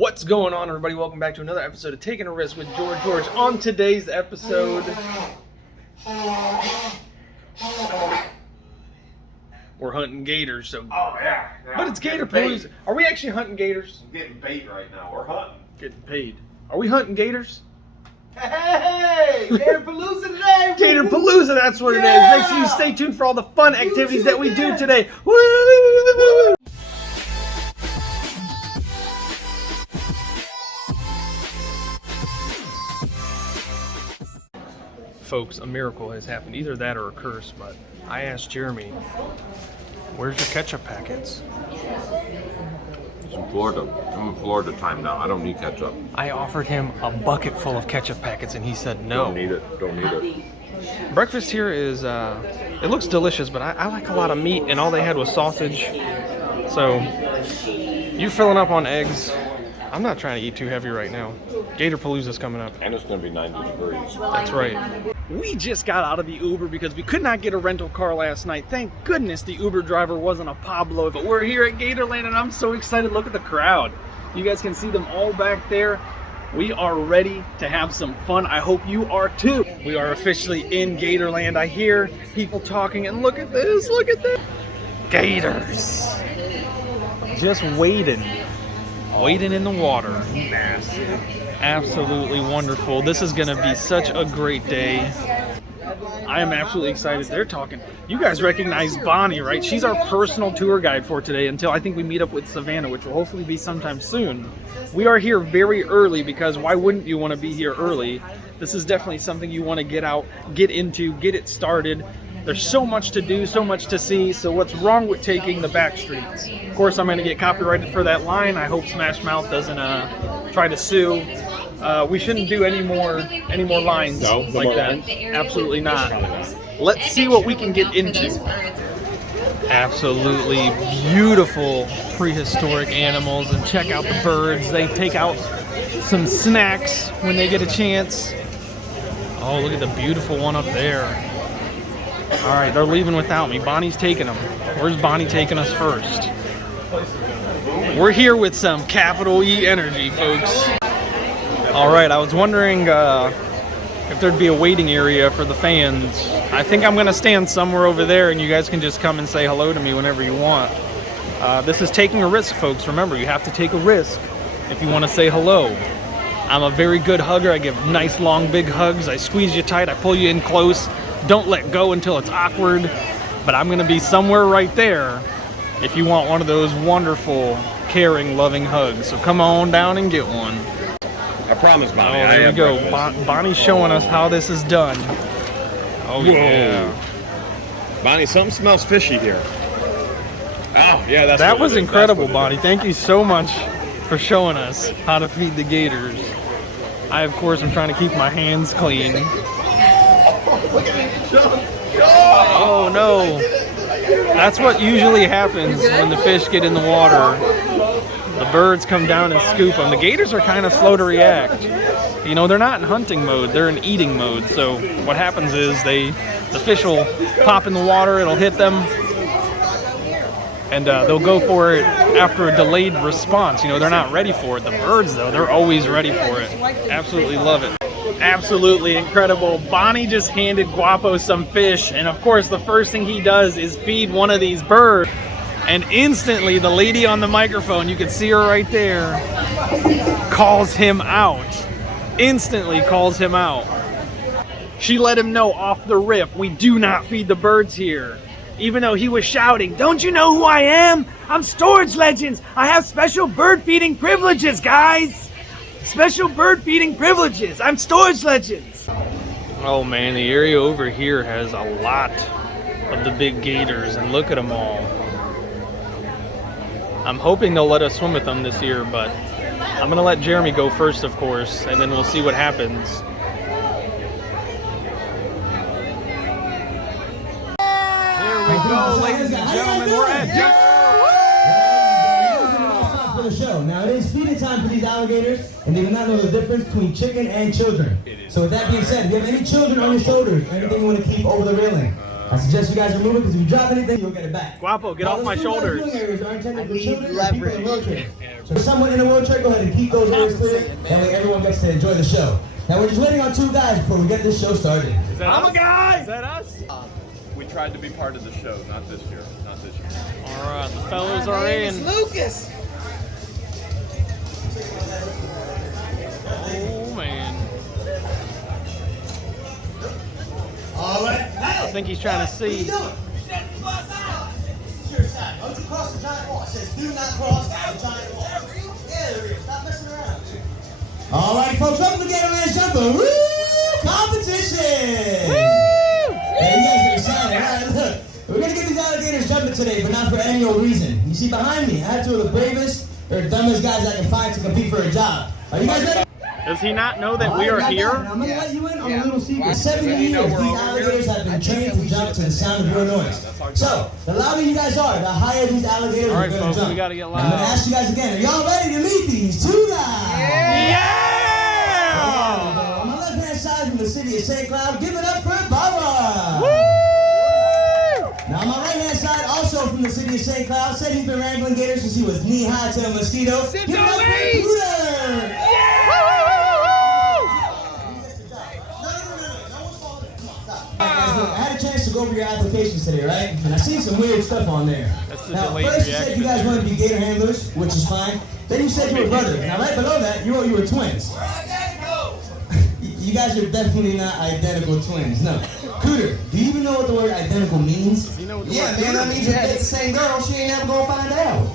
What's going on, everybody? Welcome back to another episode of Taking a Risk with George. On today's episode, we're hunting gators. So, yeah. but it's Gatorpalooza. Are we actually hunting gators? I'm getting bait right now. We're hunting. Getting paid. Are we hunting gators? Hey, Gatorpalooza today. Gatorpalooza, that's what it is. Make sure you stay tuned for all the fun activities that we do today. Woo! Folks, a miracle has happened. Either that or a curse, but I asked Jeremy, where's your ketchup packets? It's in Florida. I'm in Florida time now. I don't need ketchup. I offered him a bucket full of ketchup packets and he said no. Don't need it. Don't need it. Breakfast here is, it looks delicious, but I like a lot of meat and all they had was sausage. So, you filling up on eggs. I'm not trying to eat too heavy right now. Gatorpalooza's coming up. And it's going to be 90 degrees. That's right. We just got out of the Uber because we could not get a rental car last night. Thank goodness the Uber driver wasn't a Pablo. But we're here at Gatorland and I'm so excited. Look at the crowd. You guys can see them all back there. We are ready to have some fun. I hope you are too. We are officially in Gatorland. I hear people talking and look at this. Look at this. Gators. Just wading in the water. Massive. Absolutely wonderful. This is gonna be such a great day. I am absolutely excited. They're talking. You guys recognize Bonnie, right? She's our personal tour guide for today until I think we meet up with Savannah, which will hopefully be sometime soon. We are here very early because why wouldn't you want to be here early? This is definitely something you want to get out, get into, get it started. There's so much to do, so much to see, so what's wrong with taking the back streets? Of course, I'm going to get copyrighted for that line. I hope Smash Mouth doesn't try to sue. We shouldn't do any more lines like that. Absolutely not. Let's see what we can get into. Absolutely beautiful prehistoric animals, and check out the birds. They take out some snacks when they get a chance. Oh, look at the beautiful one up there. All right, they're leaving without me. Bonnie's taking them. Where's Bonnie taking us first? We're here with some capital E energy, folks. All right, I was wondering if there'd be a waiting area for the fans. I think I'm gonna stand somewhere over there and you guys can just come and say hello to me whenever you want. This is taking a risk, folks. Remember, you have to take a risk if you want to say hello. I'm a very good hugger. I give nice, long, big hugs. I squeeze you tight. I pull you in close. Don't let go until it's awkward. But I'm gonna be somewhere right there if you want one of those wonderful, caring, loving hugs. So come on down and get one. I promise, Bonnie. Oh, there we go. Bonnie's showing us how this is done. Oh, whoa. Yeah. Bonnie, something smells fishy here. Oh, yeah, that was incredible, Bonnie. Thank you so much for showing us how to feed the gators. I, of course, am trying to keep my hands clean. Oh, no. That's what usually happens when the fish get in the water. The birds come down and scoop them. The gators are kind of slow to react. You know, they're not in hunting mode, they're in eating mode. So what happens is the fish will pop in the water, it'll hit them, and they'll go for it after a delayed response. You know, they're not ready for it. The birds, though, they're always ready for it. Absolutely love it. Absolutely incredible. Bonnie just handed Guapo some fish, and of course the first thing he does is feed one of these birds. And instantly, the lady on the microphone, you can see her right there, calls him out. Instantly calls him out. She let him know off the rip, we do not feed the birds here. Even though he was shouting, don't you know who I am? I'm Storage Legends. I have special bird feeding privileges, guys. Special bird feeding privileges. I'm Storage Legends. Oh man, the area over here has a lot of the big gators, and look at them all. I'm hoping they'll let us swim with them this year, but I'm gonna let Jeremy go first, of course, and then we'll see what happens. Here we go, ladies and gentlemen, we're at for the show. Now it is feeding time for these alligators, and they do not know the difference between chicken and children. So with that being said, if you have any children on your shoulders, anything you want to keep over the railing, I suggest you guys remove it because if you drop anything, you'll get it back. Guapo, get off my shoulders. I need leverage. So for someone in a wheelchair, go ahead and keep those areas clear. That way everyone gets to enjoy the show. Now we're just waiting on 2 guys before we get this show started. I'm a guy! Is that us? We tried to be part of the show, not this year. Not this year. All right, the fellas are in. Lucas. Oh man. All right. I think he's trying to see. Your side. Don't you cross the giant wall. It says do not cross the giant wall. Yeah, there is. Stop messing around. All right, folks, welcome to Gatorland's Jumper. Woo! Competition! Woo! Hey, you guys are excited. All right, look. We're going to get these alligators jumping today, but not for any old reason. You see behind me, I have 2 of the bravest or dumbest guys I can find to compete for a job. Are you guys ready? Does he not know that we are here? I'm going to let you in on a little secret. 70 years, these alligators have been trained to jump to the sound of your noise. So, the louder you guys are, the higher these alligators are going to jump. We got to get loud. I'm going to ask you guys again, are y'all ready to meet these 2 guys? Yeah! On my left-hand side from the city of St. Cloud, give it up for Bubba! Woo! Now on my right-hand side, also from the city of St. Cloud, said he's been wrangling gators since he was knee-high to a mosquito. Give it up for Hilliard! I had a chance to go over your applications today, right? And I seen some weird stuff on there. Now, first you said you guys wanted to be gator handlers, which is fine. Then you said you were brothers. Now, right below that, you wrote you were twins. You guys are definitely not identical twins. No. Cooter, do you even know what the word identical means? Yeah, man, that means you date the same girl. She ain't never gonna find out.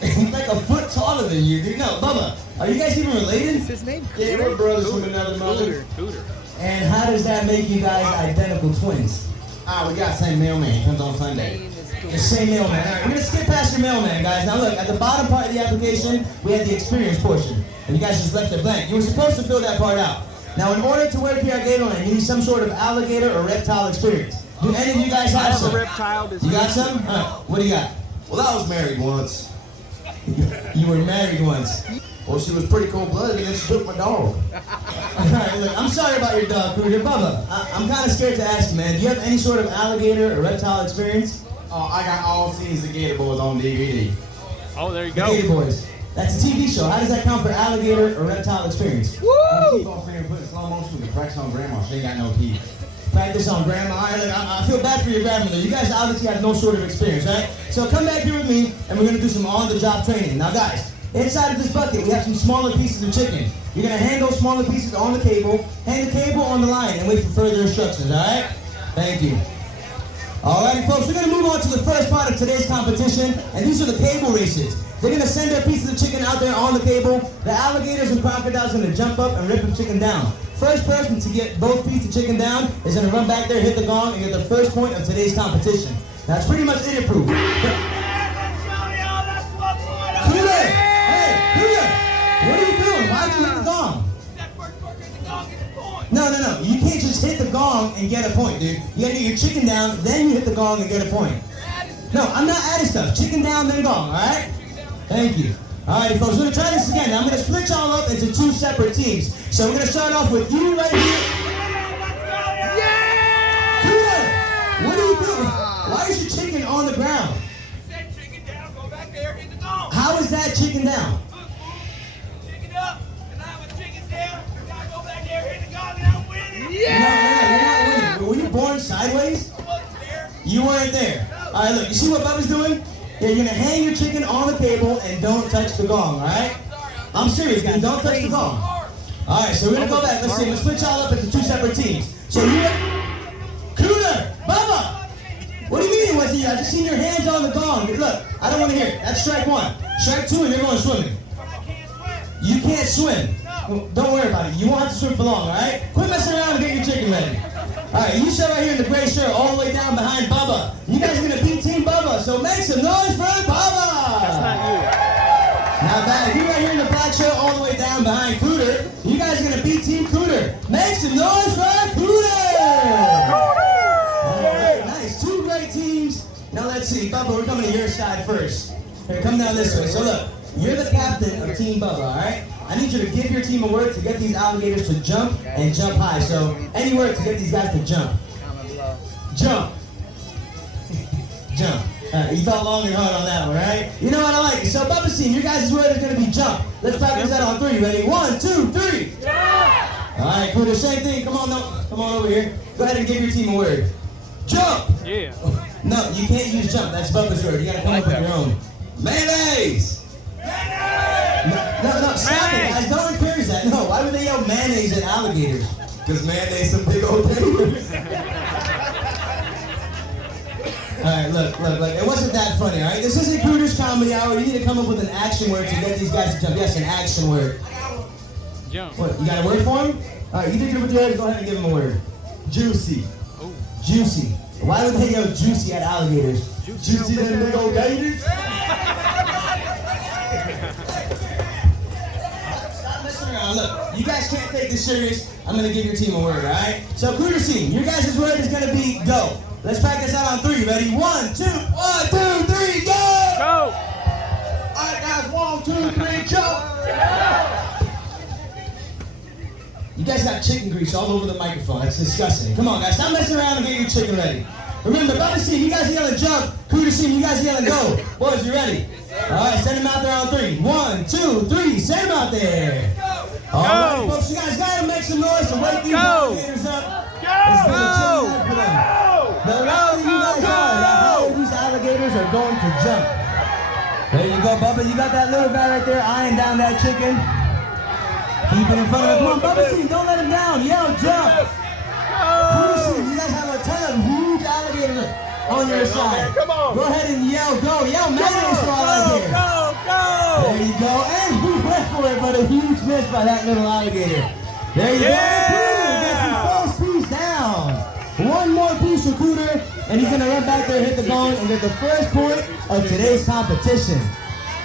He's like a foot taller than you, dude. No, Bubba, are you guys even related? What's his name? Yeah, we're brothers from another mother. Cooter. And how does that make you guys identical twins? Ah, we got the same mailman. Comes on Sunday. The same mailman. All right, we're going to skip past your mailman, guys. Now look, at the bottom part of the application, we had the experience portion. And you guys just left it blank. You were supposed to fill that part out. Now, in order to work here at Gatorland, you need some sort of alligator or reptile experience. Do any of you guys have some? I have a reptile. You got some? All right, what do you got? Well, I was married once. You were married once. Well, she was pretty cold-blooded, and then she took my dog. Alright, look, I'm sorry about your dog, Cooter. Bubba, I'm kind of scared to ask you, man. Do you have any sort of alligator or reptile experience? Oh, I got all seasons of Gator Boys on DVD. Oh, there you The go. Gator Boys. That's a TV show. How does that count for alligator or reptile experience? Woo! Keep off here and put in slow motion and practice on grandma. She ain't got no teeth. Practice on grandma. All right, look, I feel bad for your grandmother. You guys obviously have no sort of experience, right? So come back here with me, and we're going to do some on-the-job training. Now, guys, inside of this bucket, we have some smaller pieces of chicken. You're going to hang those smaller pieces on the cable, hang the cable on the line, and wait for further instructions, all right? Thank you. Alrighty, folks, we're going to move on to the first part of today's competition, and these are the cable races. They're going to send their pieces of chicken out there on the cable. The alligators and crocodiles are going to jump up and rip the chicken down. First person to get both pieces of chicken down is going to run back there, hit the gong, and get the first point of today's competition. That's pretty much idiot proof. What are you doing? Why'd you hit the gong? No. You can't just hit the gong and get a point, dude. You gotta get your chicken down, then you hit the gong and get a point. No, I'm not adding stuff. Chicken down, then gong, alright? Thank you. Alrighty, folks, we're gonna try this again. Now, I'm gonna split y'all up into 2 separate teams. So we're gonna start off with you right here. Yeah! What are you doing? Why is your chicken on the ground? Chicken down, go back there, hit the gong. How is that chicken down? Chicken up, and I have a chicken down, and I go back there, hit the gong, and I'm winning. No, you're not winning. Were you born sideways? I wasn't there. You weren't there. All right, look, you see what Bubba's doing? Yeah, you're gonna hang your chicken on the cable and don't touch the gong, all right? I'm serious, guys, don't touch the gong. All right, so we're gonna go back. Let's see, we'll split y'all up into 2 separate teams. So you, Cooter, Bubba, what do you mean it wasn't you? I just seen your hands on the gong. Look, I don't want to hear it. That's strike 1. Strike 2, and you're going swimming. You can't swim. Well, don't worry about it. You won't have to swim for long, all right? Quit messing around and get your chicken ready. All right, you sit right here in the gray shirt all the way down behind Bubba. You guys are going to beat Team Bubba, so make some noise for Bubba! That's not you. Not bad. You right here in the black shirt all the way down behind Cooter. You guys are going to beat Team Cooter. Make some noise for Cooter! All right, nice. 2 great teams. Now let's see. Bubba, we're coming to your side first. Here, come down this way. So look, you're the captain of Team Bubba, all right? I need you to give your team a word to get these alligators to jump and jump high. So any word to get these guys to jump. jump. Jump. You thought long and hard on that one, right? You know what I like? So, Bubba's team, your guys' word is going to be jump. Let's practice that on 3. Ready? 1, 2, 3. Yeah! All right, cool. The same thing. Come on, come on over here. Go ahead and give your team a word. Jump. Yeah. No, you can't use jump. That's Bubba's word. You got to come up with your own. Mayonnaise. No, stop it, guys. Don't encourage that. No, why would they yell mayonnaise at alligators? Because mayonnaise some big old papers. Alright, look. It wasn't that funny, alright? This isn't Cooter's Comedy Hour. You need to come up with an action word to get these guys to jump. Yes, an action word. Jump. What, you got a word for him? Alright, you think it with your head, go ahead and give him a word. Juicy. Oh. Juicy. Why would they yell juicy at alligators? Juicy them big old gators? Stop messing around. Look, you guys can't take this serious. I'm going to give your team a word, alright? So, Cooter's team, your guys' word is going to be go. Let's practice that on 3. Ready? 1, 2, 1, 2, 3, go! Go! Alright, guys, 1, 2, 3, jump! You guys got chicken grease all over the microphone. That's disgusting. Come on, guys, stop messing around and get your chicken ready. Remember, Bubba's team, you guys are yelling jump. Cooter's team, you guys are yelling go. Boys, you ready? Alright, send them out there on 3. 1, 2, 3, send them out there. Alright, folks, you guys gotta make some noise to wake these alligators up. It's been a chilly night for them. The louder you guys are, the higher these alligators are going to jump. There you go, Bubba. You got that little guy right there eyeing down that chicken. Keep it in front of him. Come on, Bubba's team, don't let him down. Yell, jump. Team, you guys have a ton of huge alligators on your side. Come on. Go ahead and yell, go. Yell, mayonnaise for all out here. Go! There you go. And he went for it, but a huge miss by that little alligator. There you go. Gets the first piece down. One more piece for Cooter, and he's going to run back there, hit the gong, and get the first point of today's competition.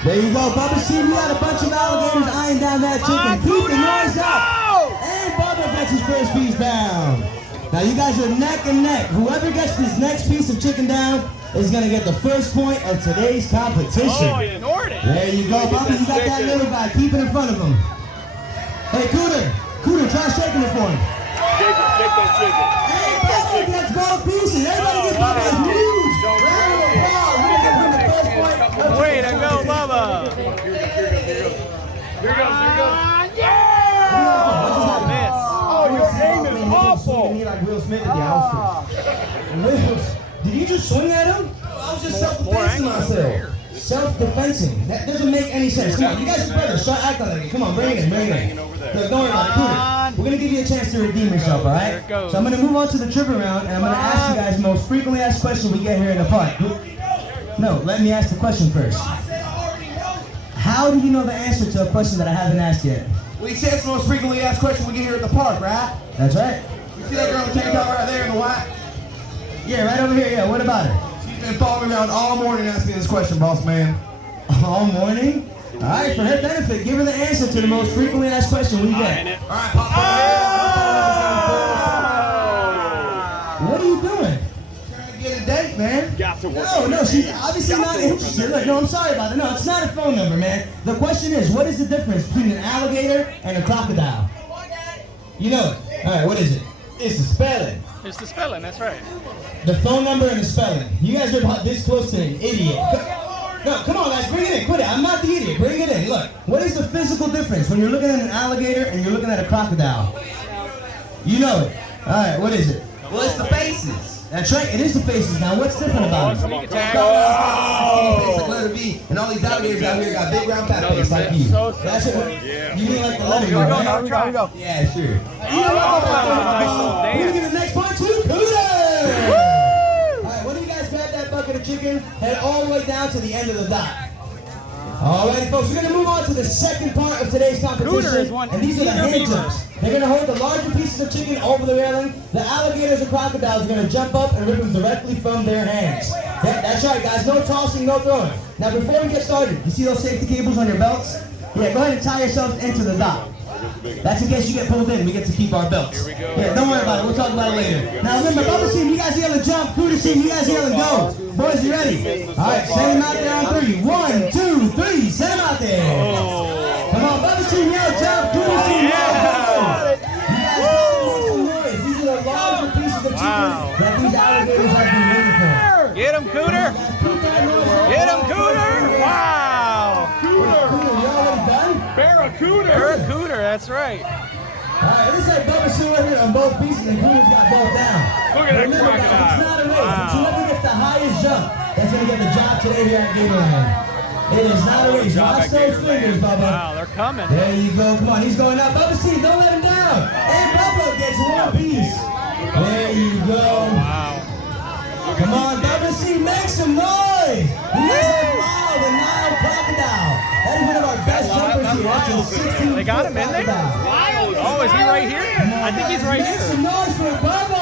There you go, Bubba's team. You got a bunch of alligators eyeing down that chicken. Keep the noise up. And Bubba gets his first piece down. Now you guys are neck and neck. Whoever gets this next piece of chicken down is going to get the first point of today's competition. Oh, you ignored it. There you go, Bubba. You got that little guy. Keep it in front of him. Hey, Cooter, try shaking it for him. Shake that chicken. Hey, Bubba gets both pieces. Everybody gets Bubba a huge round of applause. We're going to give him the first point. Way to go, Bubba. Here goes. Oh, miss. Oh, your aim is awful. Me like Will Smith at the outfit. Did you just swing at him? I was just self-defensing myself. Self-defensing. That doesn't make any sense. Come on, you guys are brothers. Start acting like it. Come on, bring it in. Look, don't worry about it. Cooter, we're going to give you a chance to redeem yourself, all right? So I'm going to move on to the trivia round, and I'm going to ask you guys the most frequently asked question we get here in the park. No, let me ask the question first. How do you know the answer to a question that I haven't asked yet? We said it's the most frequently asked question we get here at the park, right? That's right. You see that girl in the tank top right there in the white? Yeah, right over here. Yeah, what about her? She's been following me around all morning asking this question, boss man. All morning? All right, for her benefit, give her the answer to the most frequently asked question we get. All right, pop. What are you doing? Trying to get a date, man. Got to work. No, she's obviously not interested. Look, no, I'm sorry about it. No, it's not a phone number, man. The question is, what is the difference between an alligator and a crocodile? You know it. All right, what is it? It's the spelling. It's the spelling, that's right. The phone number and the spelling. You guys are about this close to an idiot. No, come on, guys, bring it in. Quit it. I'm not the idiot. Bring it in. Look, what is the physical difference when you're looking at an alligator and you're looking at a crocodile? You know it. All right, what is it? Well, it's the faces. That's right, it is the faces. Now, what's different about it? Letter B, and all these alligators out here got big round fat face like you. That's it. You mean like the letter U, right? Here we go. Yeah, sure. We're gonna give the next point to Cooter! Alright, when do you guys grab that bucket of chicken, head all the way down to the end of the dock. Alright, folks, we're gonna move on to the second part of today's competition. And these are the hand jumps. They're gonna hold the larger pieces of chicken over the railing. The alligators and crocodiles are gonna jump up and rip them directly from their hands. Yeah, that's right, guys. No tossing, no throwing. Now, before we get started, you see those safety cables on your belts? Yeah, go ahead and tie yourselves into the dock. That's in case you get pulled in. We get to keep our belts. Here we go. Yeah, don't worry about it. We'll talk about it later. Now, remember, Bubba's team, you guys yelling jump. Cooter's team, you guys yelling go. Boys, you ready? All right, send them out there on 3. 1, 2, 3. Send them out there. Come on, Bubba's team, yell jump. Cooter's team, yell go. You guys got to make some noise. These are the larger pieces of chicken that these alligators Barracuda, that's right. Alright, this is like Bubba Sue right here on both pieces, and Cooter's got both down. Look at that Remember, guys, crocodile. it's not a race. Wow. It's whoever gets the highest jump that's going to get the job today here at Gatorland. It is not a race. Watch those fingers, Bubba. Wow, they're coming. There you go. Come on, he's going up. Bubba C, don't let him down. And Bubba gets one piece. There you go. Wow. Come on, Bubba C, make some noise. He makes it loud, the Nile crocodile. That is one of our best jumpers here. That's a 16-foot They got him in there? Oh, is he right here? I think he's right Make here. some noise for Bubba.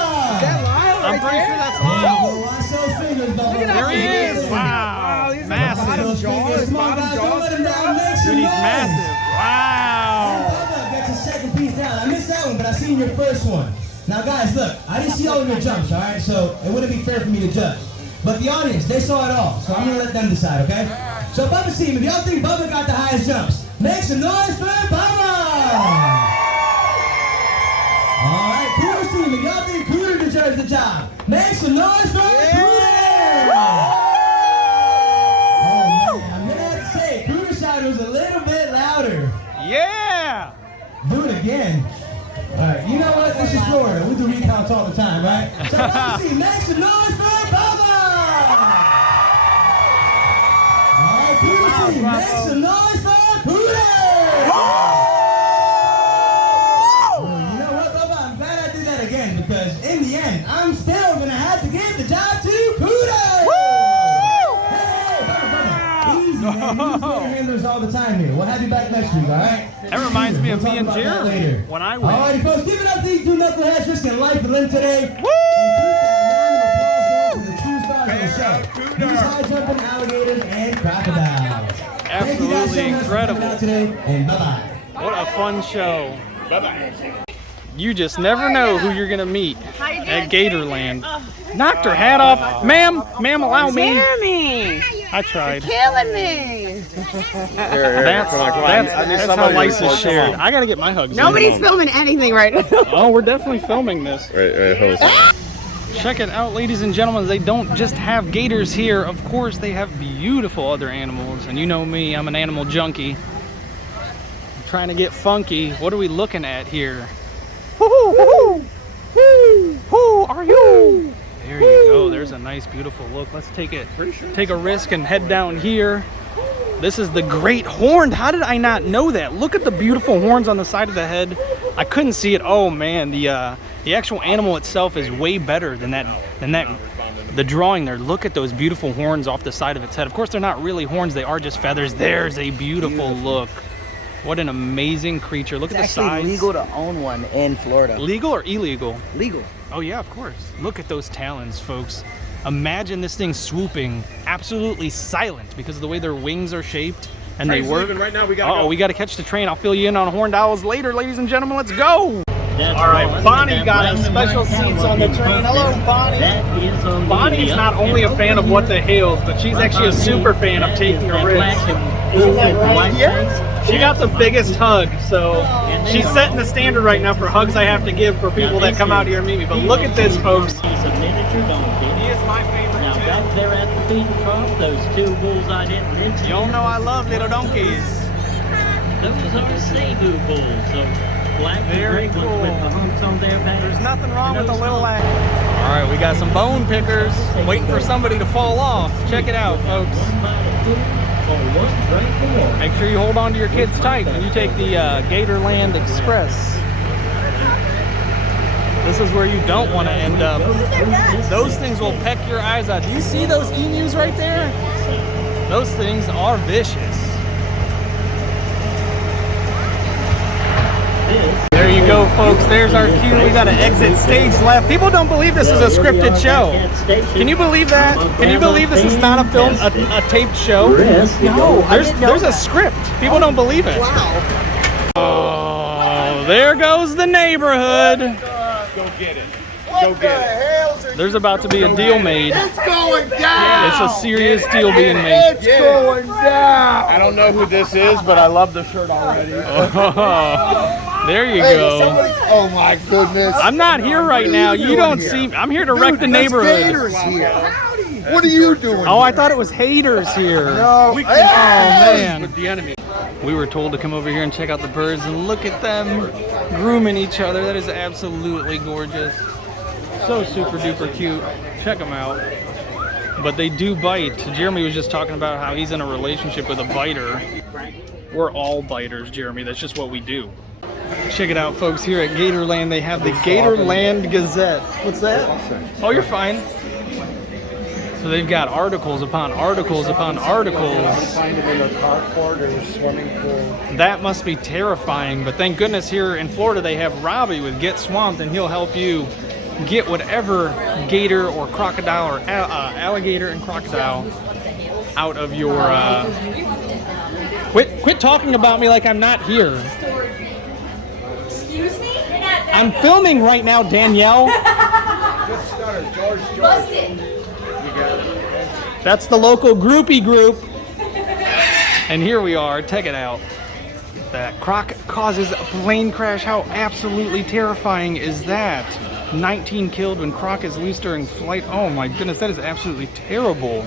I'm pretty sure that's There you Lyle. go. Watch those fingers, Bubba. There he is. Wow. Massive. Those fingers. Come on, guys, don't let him down. Make some Dude, he's noise. massive. Wow. Bubba gets his second piece down. I missed that one, but I seen your first one. Now, guys, look, I didn't see all of your jumps, all right? So it wouldn't be fair for me to judge. But the audience, they saw it all. So I'm going to let them decide, okay? So, Bubba's team, if y'all think Bubba got the highest jumps, make some noise for Bubba! All right, Cooter's team, if y'all think Cooter deserves the job, make some noise for Cooter! Oh, man, I'm going to have to say, Cooter's side was a little bit louder. Yeah. Do it again. All right, you know what? This is Florida. We do recounts all the time, right? So, Bubba, make some noise for Bubba! All right, Cooter team, make some noise for Cooter! You know what, Bubba? I'm glad I did that again because in the end, I'm still going to have to give the job to Cooter! Hey, Bubba. Easy, man. You use better handlers all the time here. We'll have you back next week, all right? That reminds me of We'll me talk and about that Jeremy later. when I went. Alrighty, folks, give it up to these two knuckleheads risking life for them today. Woo! And keep that round of applause going for the true stars of the show. These high-jumping alligators and crocodiles. Thank you guys so Absolutely much for incredible. coming out today, and bye-bye. What a fun show. You just never know who you're going to meet at Gatorland. Knocked her hat off. Ma'am, allow me. Jeremy, I tried. killing me. That's how life is shared. I got to get my hugs. Nobody's filming anything right now. Oh, we're definitely filming this. Right, Check it out, ladies and gentlemen. They don't just have gators here. Of course, they have beautiful other animals. And you know me, I'm an animal junkie. I'm trying to get funky. What are we looking at here? Who are you? There you go. There's a nice, beautiful look. Let's take a risk and head down here. This is the great horned. How did I not know that? Look at the beautiful horns on the side of the head. I couldn't see it. Oh man, the actual animal itself is way better than that. The drawing there. Look at those beautiful horns off the side of its head. Of course, they're not really horns. They are just feathers. There's a beautiful look. What an amazing creature. Look at the size. It's actually legal to own one in Florida. Legal or illegal? Legal. Oh yeah, of course. Look at those talons, folks. Imagine this thing swooping, absolutely silent because of the way their wings are shaped and they work. Right now, we gotta we got to catch the train. I'll fill you in on horned owls later, ladies and gentlemen. Let's go. All right, Bonnie got us special seats on the train. Hello, Bonnie. Bonnie's not only a fan of What the Hales, but she's actually a super fan of Taking a Rizk. Isn't that right? Yeah. She got the biggest hug, so she's setting the standard right now for hugs I have to give for people that come out here and meet me. But look at this, folks. He's a miniature donkey. He is my favorite Now too. back there at the feeding trough, those two bulls I didn't mention. Y'all know I love little donkeys. Those are Cebu bulls, so black and Very gray cool. ones with the humps on their back. There's nothing wrong with a little lag. All right, we got some bone pickers waiting for somebody to fall off. Check it out, folks. One bite of food or one drink of water. Make sure you hold on to your kids tight when you take the Gatorland Express. This is where you don't want to end up. Those things will peck your eyes out. Do you see those emus right there? Those things are vicious. There you go, folks. There's our cue. We got to exit stage left. People don't believe this is a scripted show. Can you believe that? Can you believe this is not a film, a taped show? No, there's a script. People don't believe it. Wow. Oh, there goes the neighborhood. Go get it. Go get it. There's about to be a deal made. It's going down. It's a serious deal being made. It's going down. I don't know who this is, but I love the shirt already. There you Hey, go. somebody, oh my goodness. I'm not here right now. You don't see. I'm here to wreck the neighborhood. Gators here. What are you doing? Oh, I thought it was haters here. No. Oh man. The enemy. We were told to come over here and check out the birds, and look at them grooming each other. That is absolutely gorgeous. So super duper cute. Check them out. But they do bite. Jeremy was just talking about how he's in a relationship with a biter. We're all biters, Jeremy. That's just what we do. Check it out, folks. Here at Gatorland, they have the Gatorland Gazette. What's that? Oh, you're fine. So they've got articles upon articles upon articles. Find them in a carport or a swimming pool. That must be terrifying. But thank goodness here in Florida they have Robbie with Get Swamped, and he'll help you get whatever gator or crocodile or alligator and crocodile out of your. Quit talking about me like I'm not here. Excuse me? I'm filming right now, Danielle. Busted. That's the local groupie group. And here we are. Check it out. That croc causes a plane crash. How absolutely terrifying is that? 19 killed when croc is loose during flight. Oh my goodness, that is absolutely terrible.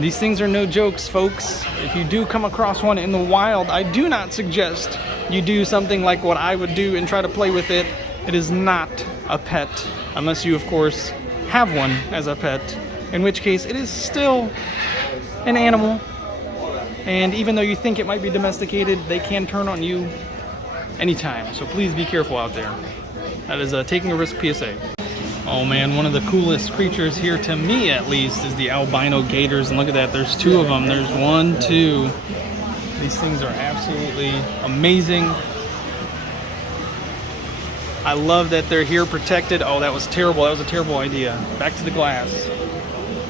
These things are no jokes, folks. If you do come across one in the wild, I do not suggest you do something like what I would do and try to play with it. It is not a pet, unless you, of course, have one as a pet, in which case it is still an animal. And even though you think it might be domesticated, they can turn on you anytime. So please be careful out there. That is Taking a Rizk PSA. Oh man, one of the coolest creatures here, to me at least, is the Albino Gators. And look at that, there's two of them. There's one, two. These things are absolutely amazing. I love that they're here protected. Oh, that was terrible. That was a terrible idea. Back to the glass.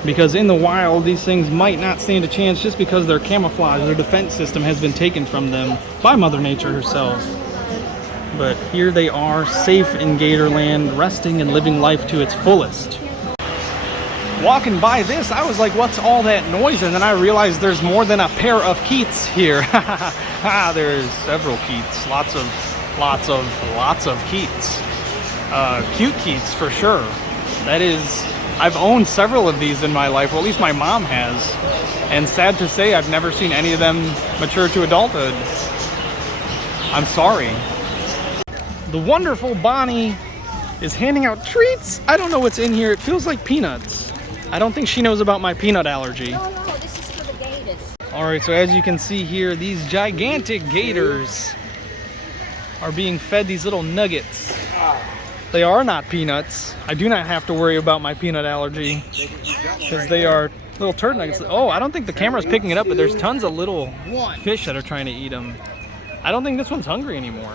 Because in the wild, these things might not stand a chance just because their camouflage, their defense system has been taken from them by Mother Nature herself. But here they are, safe in Gatorland, resting and living life to its fullest. Walking by this, I was like, what's all that noise? And then I realized there's more than a pair of Keats here. There's several Keats, lots of Keats. Cute Keats for sure. That is, I've owned several of these in my life, or at least my mom has. And sad to say, I've never seen any of them mature to adulthood. I'm sorry. The wonderful Bonnie is handing out treats. I don't know what's in here. It feels like peanuts. I don't think she knows about my peanut allergy. No, this is for the gators. All right, so as you can see here, these gigantic gators are being fed these little nuggets. They are not peanuts. I do not have to worry about my peanut allergy because they are little turd nuggets. Oh, I don't think the camera's picking it up, but there's tons of little fish that are trying to eat them. I don't think this one's hungry anymore.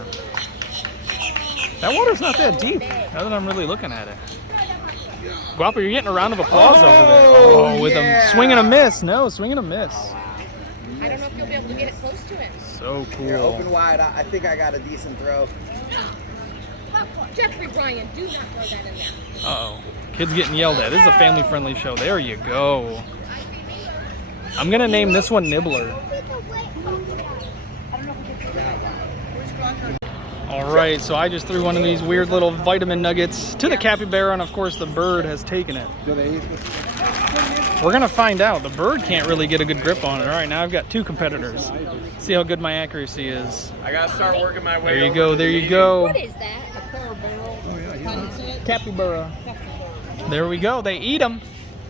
That water's not that deep, now that I'm really looking at it. Guapo, you're getting a round of applause over there. Oh, with a swing and a miss. No, swing and a miss. I don't know if you'll be able to get it close to it. So cool. Here, open wide. I think I got a decent throw. Jeffrey Bryan, do not throw that in there. Uh-oh. Kids getting yelled at. This is a family-friendly show. There you go. I'm going to name this one Nibbler. All right, so I just threw one of these weird little vitamin nuggets to the capybara, and of course the bird has taken it. We're gonna find out. The bird can't really get a good grip on it. All right, now I've got two competitors. See how good my accuracy is. I gotta start working my way. There you go, there you go. What is that? Capybara. There we go, they eat them.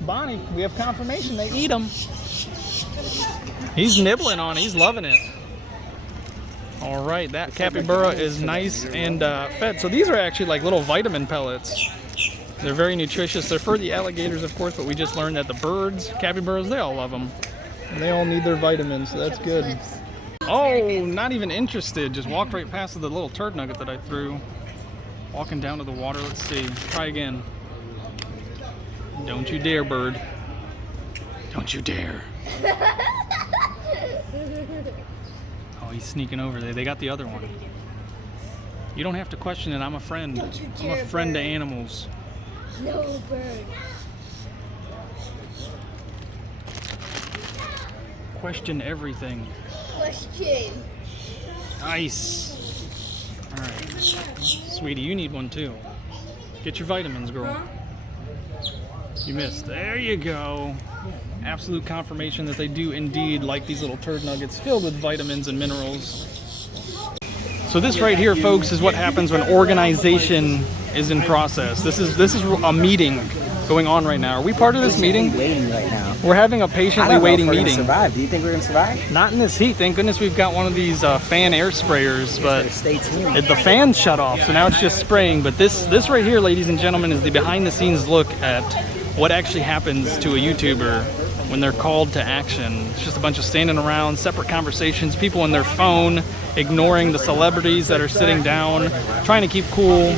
Bonnie, we have confirmation, they eat them. He's nibbling on it, he's loving it. All right, that capybara is nice and fed. So these are actually like little vitamin pellets. They're very nutritious. They're for the alligators, of course, but we just learned that the birds, capybaras, they all love them. And they all need their vitamins, so that's good. Oh, not even interested. Just walked right past the little turd nugget that I threw. Walking down to the water. Let's see. Try again. Don't you dare, bird. Don't you dare. Oh, he's sneaking over there. They got the other one. You don't have to question it. I'm a friend. I'm a friend to animals. No bird. Question everything. Question. Nice. All right. Sweetie, you need one too. Get your vitamins, girl. You missed. There you go. absolute confirmation that they do indeed like these little turd nuggets filled with vitamins and minerals. So this right here, folks, is what happens when organization is in process. This is a meeting going on right now. Are we part of this meeting? Waiting right now. We're having a patiently waiting meeting. Survive. Do you think we're gonna survive? Not in this heat. Thank goodness we've got one of these fan air sprayers, but Stay tuned. the fan shut off, so now it's just spraying. But this right here, ladies and gentlemen, is the behind-the-scenes look at what actually happens to a YouTuber when they're called to action. It's just a bunch of standing around, separate conversations, people on their phone, ignoring the celebrities that are sitting down, trying to keep cool.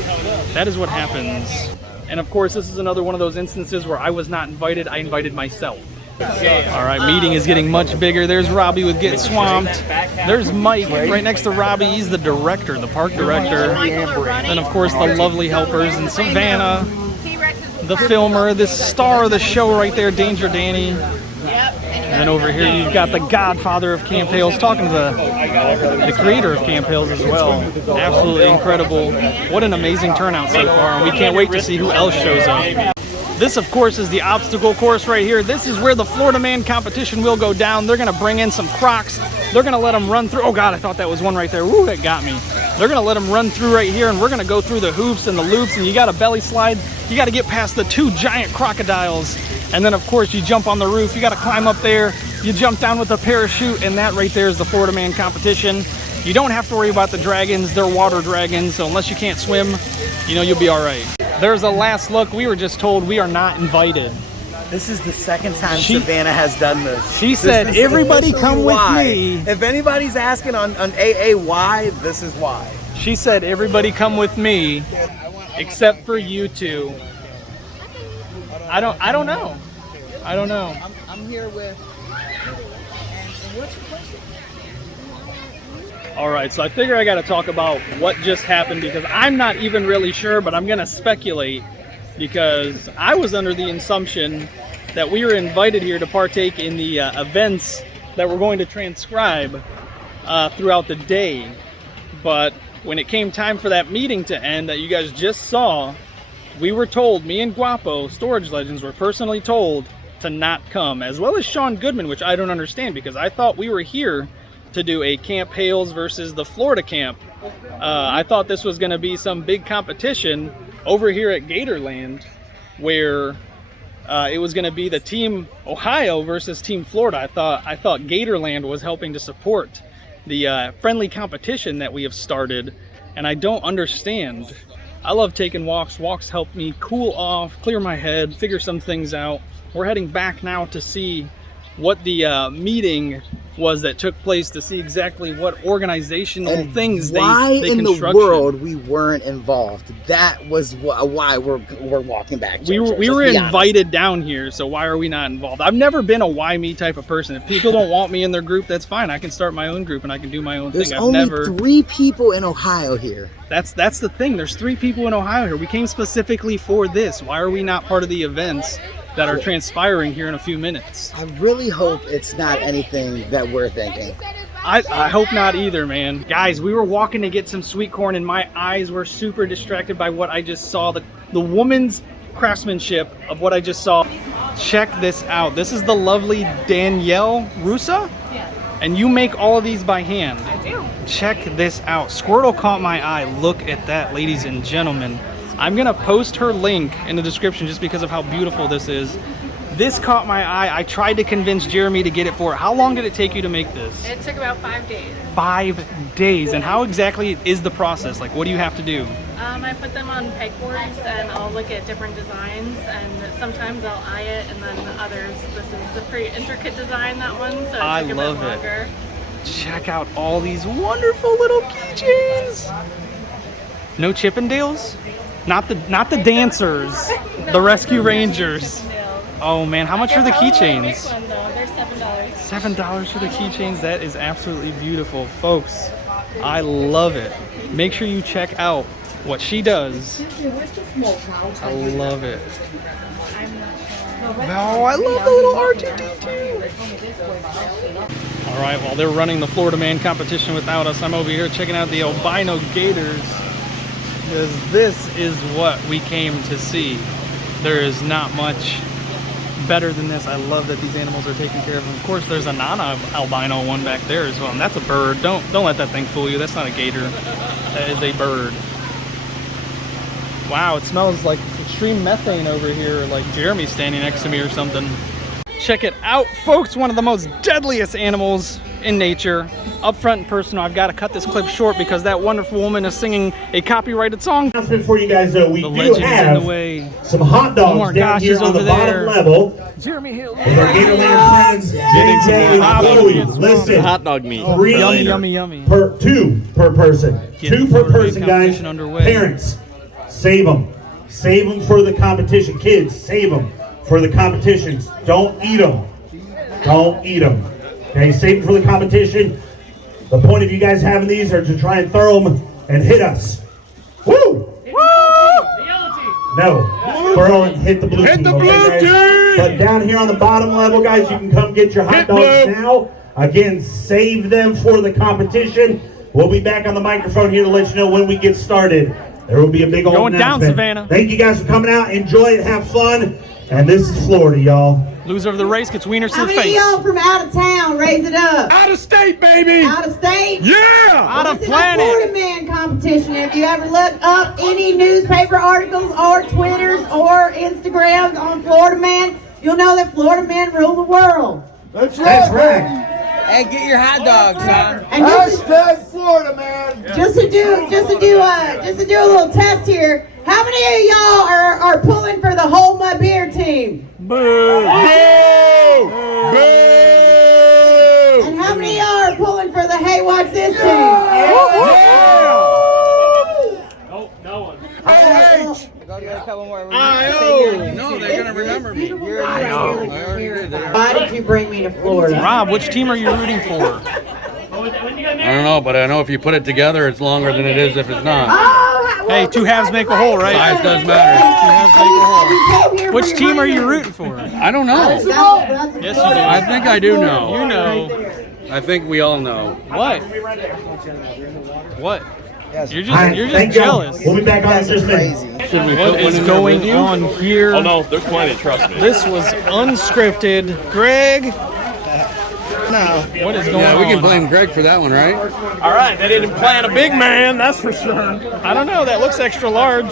That is what happens. And of course, this is another one of those instances where I was not invited, I invited myself. All right, meeting is getting much bigger. There's Robbie with Get Swamped. There's Mike right next to Robbie. He's the director, the park director. And of course, the lovely helpers. And Savannah, the filmer, the star of the show right there, Danger Danny. And then over here, you've got the godfather of Camp Hales, talking to the creator of Camp Hales as well. Absolutely incredible. What an amazing turnout so far, and we can't wait to see who else shows up. This, of course, is the obstacle course right here. This is where the Florida Man competition will go down. They're going to bring in some Crocs. They're going to let them run through. Oh, God, I thought that was one right there. Woo, that got me. They're going to let them run through right here, and we're going to go through the hoops and the loops, and you got a belly slide. You got to get past the 2 giant crocodiles, and then, of course, you jump on the roof. You got to climb up there. You jump down with a parachute, and that right there is the Florida Man competition. You don't have to worry about the dragons. They're water dragons, so unless you can't swim, you know, you'll be all right. There's a last look. We were just told we are not invited. This is the second time Savannah has done this. She said, everybody come with me. If anybody's asking on AA why, this is why. She said, everybody come with me, except for you two. I don't know. I don't know. I'm here with, and what's your question? All right, so I figure I got to talk about what just happened because I'm not even really sure, but I'm going to speculate because I was under the assumption that we were invited here to partake in the events that we're going to transcribe throughout the day. But when it came time for that meeting to end that you guys just saw, we were told, me and Guapo, Storage Legends, were personally told to not come, as well as Sean Goodman, which I don't understand because I thought we were here to do a Camp Hales versus the Florida camp. I thought this was going to be some big competition over here at Gatorland where it was going to be the Team Ohio versus Team Florida. I thought Gatorland was helping to support the friendly competition that we have started, and I don't understand. I love taking walks. Walks help me cool off, clear my head, figure some things out. We're heading back now to see what the meeting was that took place, to see exactly what organizational things they in the constructed. world we weren't involved. That was why we're walking back. We were invited down here, so why are we not involved? I've never been a why me type of person. If people don't want me in their group, that's fine. I can start my own group and I can do my own There's thing. only 3 people in Ohio here. That's the thing. There's 3 people in Ohio here. We came specifically for this. Why are we not part of the events that are transpiring here in a few minutes? I really hope it's not anything that we're thinking. I hope not either, man. Guys, we were walking to get some sweet corn and my eyes were super distracted by what I just saw. The woman's craftsmanship of what I just saw. Check this out. This is the lovely Danielle Rusa? Yeah. And you make all of these by hand. I do. Check this out. Squirtle caught my eye. Look at that, ladies and gentlemen. I'm gonna post her link in the description just because of how beautiful this is. This caught my eye. I tried to convince Jeremy to get it for her. How long did it take you to make this? It took about 5 days. 5 days. And how exactly is the process? Like, what do you have to do? I put them on pegboards and I'll look at different designs, and sometimes I'll eye it, and then others, this is a pretty intricate design, that one, so I it took a love bit it. longer. Check out all these wonderful little keychains. No Chippendales? Not the dancers, the Rescue Rangers. Oh man, how much for the keychains? They're $7. $7 for the keychains. That is absolutely beautiful, folks. I love it. Make sure you check out what she does. I love it. Oh, I love the little R2D2. All right, while they're running the Florida Man competition without us, I'm over here checking out the Albino Gators, because this is what we came to see. There is not much better than this. I love that these animals are taken care of. And of course, there's a non-albino one back there as well, and that's a bird. Don't let that thing fool you. That's not a gator. That is a bird. Wow, it smells like extreme methane over here, like Jeremy's standing next to me or something. Check it out, folks. One of the most deadliest animals in nature. Up front and personal, I've got to cut this clip short because that wonderful woman is singing a copyrighted song. For you guys, though, we The do legend is in have the way. some hot dogs more down here goshes on the over bottom there. level. Jeremy Hilliard. With our Gatorland friends, JJ and Chloe. Listen, Hot dog meat. three Yummy, yummy, yummy. two per person. Getting Two per the person, guys. competition underway. Parents, save them. Save them for the competition. Kids, save them for the competitions. Don't eat them. Don't eat them. Okay, save them for the competition. The point of you guys having these are to try and throw them and hit us. Woo! No, throw and hit the blue team. Hit the blue team! But down here on the bottom level, guys, you can come get your hot dogs now. Again, save them for the competition. We'll be back on the microphone here to let you know when we get started. There will be a big old Going down, announcement. Savannah. Thank you guys for coming out. Enjoy it. Have fun. And this is Florida, y'all. Loser of the race gets wieners to How the many face. of y'all from out of town? Raise it up. Out of state, baby! Out of state? Yeah! Out of This is a Florida planet. Man competition. If you ever looked up any newspaper articles or Twitters or Instagrams on Florida Man, you'll know that Florida Men rule the world. That's right. And get your hot dogs, son. And Florida Man. just to do a little test here. How many of y'all are pulling for the Hold My Beer team? Boo! Boo! And how many of y'all are pulling for the Hey Watch This team? Oh, no one. Go get a couple more. No, they're gonna remember me. Why did you bring me to Florida? Rob, which team are you rooting for? I don't know, but I know if you put it together, it's longer than it is if it's not. Hey, two halves make a whole, right? Size does matter. Which team are you rooting for? I don't know. Yes, you do. I think I do know. You know. I think we all know. What? What? You're Thank just y'all. jealous. We'll be back on in just a minute. Should we What put one is in there with going you? on here? Oh no, there's plenty, trust me. This was unscripted. Greg, No. what is going Yeah, on? we can blame Greg for that one, right? All right, they didn't plan a big man, that's for sure. I don't know. That looks extra large.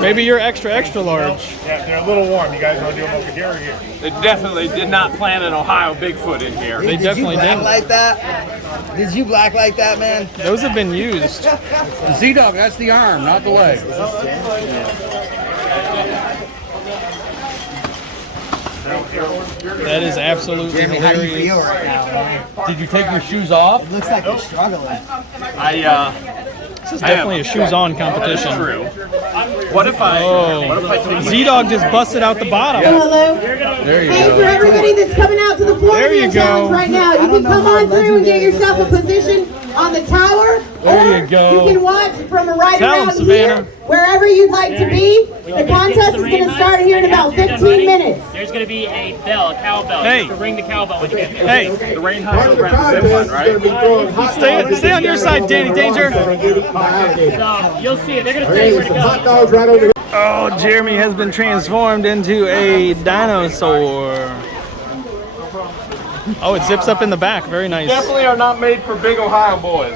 Maybe you're extra large. Yeah, they're a little warm. You guys want to do them over here or here? They definitely did not plan an Ohio Bigfoot in here. They definitely didn't. Like that? Did you black like that, man? Those have been used. The Z-Dog, that's the arm, not the leg. That is absolutely hilarious. Did you take your shoes off? Looks like you're struggling. This is definitely a shoes-on competition. True. What if I take Z-Dog just busted out the bottom. Hello. There you Hey, for go. everybody that's coming out to the Florida There you Man go. Challenge right now, you can come on through and get yourself a position on the tower. There or you go. You can watch from right Tell 'em, around Savannah. here, wherever you'd like to be. The contest is going to start here in about 15 minutes. There's going to be a bell, a cowbell. Hey. You have to ring the cowbell when you get there. Hey, the rain house over at the zip line, right? stay on your side, Danny Danger. So you'll see it. They're going to tell you where to go. Oh, Jeremy has been transformed into a dinosaur. Oh, it zips up in the back. Very nice. Definitely are not made for big Ohio boys.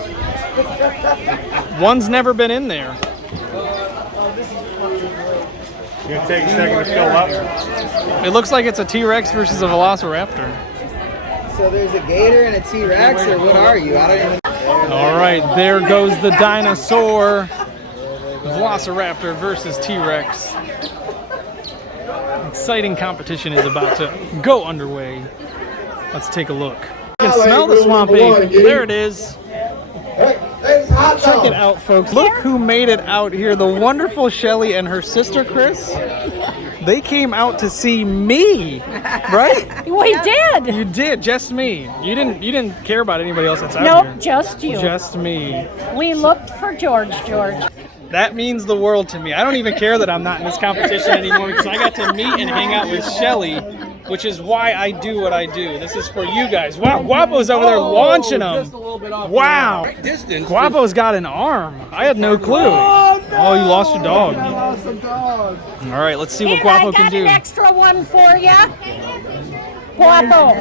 One's never been in there. You gonna take a second to fill up? It looks like it's a T-Rex versus a Velociraptor. So there's a gator and a T-Rex, or what are you? I don't even. All right, there goes the dinosaur. Velociraptor versus T-Rex. Exciting competition is about to go underway. Let's take a look. You can smell the swamp ape. There it is. Check it out, folks. Look who made it out here. The wonderful Shelly and her sister Chris. They came out to see me, right? We did. You did, just me. You didn't care about anybody else that's out here. Nope, just you. Just me. We looked for George. That means the world to me. I don't even care that I'm not in this competition anymore because I got to meet and hang out with Shelly, which is why I do what I do. This is for you guys. Wow, Guapo's over there launching them. Wow. Distance. Guapo's got an arm. I had no clue. Oh, you lost your dog. I lost a dog. All right, let's see what Here, Guapo I can got do. an extra one for ya. Guapo.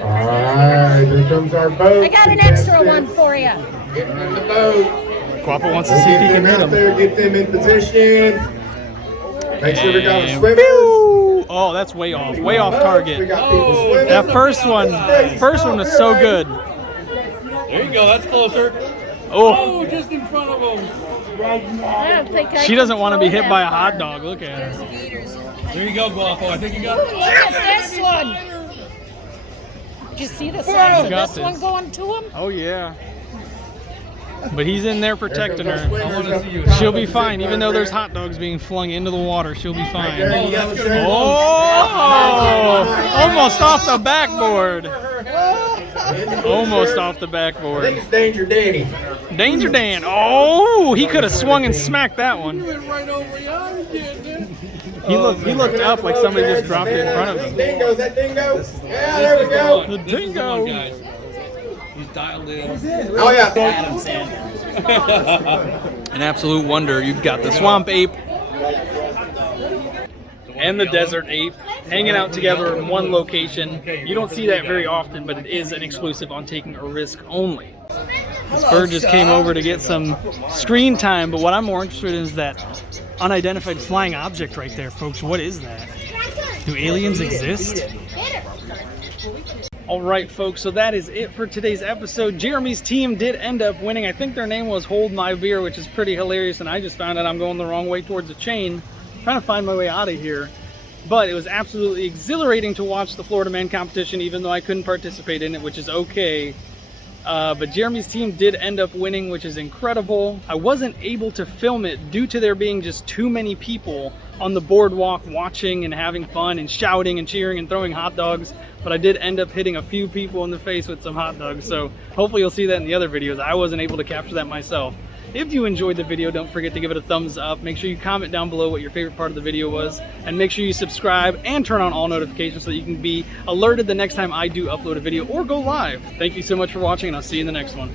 Alright, here comes our boat. I got an extra one for ya. Get in the boat. Guapo wants to see if he can hit Out him. there, get them in position. Make sure we got a And swimmer. pew! Oh, that's way off. Way off We target. got people swimming. That first one was so good. There you go. That's closer. Oh, Oh, just in front of him. I don't think I she doesn't want to be hit can by a throw hot dog. Look at her. There you go, Guapo. I think you got that. Look at this one. Did you see the size of got this one this. going to him? Oh yeah. But he's in there protecting her. Swimmers. She'll be fine, even though there's hot dogs being flung into the water. She'll be fine. Oh, that's good. Oh! Almost off the backboard. Almost off the I think backboard. it's Danger Danny. Danger Dan. Oh, he could have swung and smacked that one. He looked up like somebody just dropped it in front of him. Dingoes, that dingo? Yeah, there we go. The This is the dingo. one, guys. He's dialed in. Oh, yeah. An absolute wonder. You've got the swamp ape and the desert ape hanging out together in one location. You don't see that very often, but it is an exclusive on Taking a Risk only. This bird just came over to get some screen time, but what I'm more interested in is that unidentified flying object right there, folks. What is that? Do aliens exist? All right, folks, so that is it for today's episode. Jeremy's team did end up winning. I think their name was Hold My Beer, which is pretty hilarious, and I just found out I'm going the wrong way towards the chain, trying to find my way out of here. But it was absolutely exhilarating to watch the Florida Man competition, even though I couldn't participate in it, which is okay. But Jeremy's team did end up winning, which is incredible. I wasn't able to film it due to there being just too many people on the boardwalk watching and having fun and shouting and cheering and throwing hot dogs. But I did end up hitting a few people in the face with some hot dogs. So hopefully you'll see that in the other videos. I wasn't able to capture that myself. If you enjoyed the video, don't forget to give it a thumbs up. Make sure you comment down below what your favorite part of the video was. And make sure you subscribe and turn on all notifications so that you can be alerted the next time I do upload a video or go live. Thank you so much for watching, and I'll see you in the next one.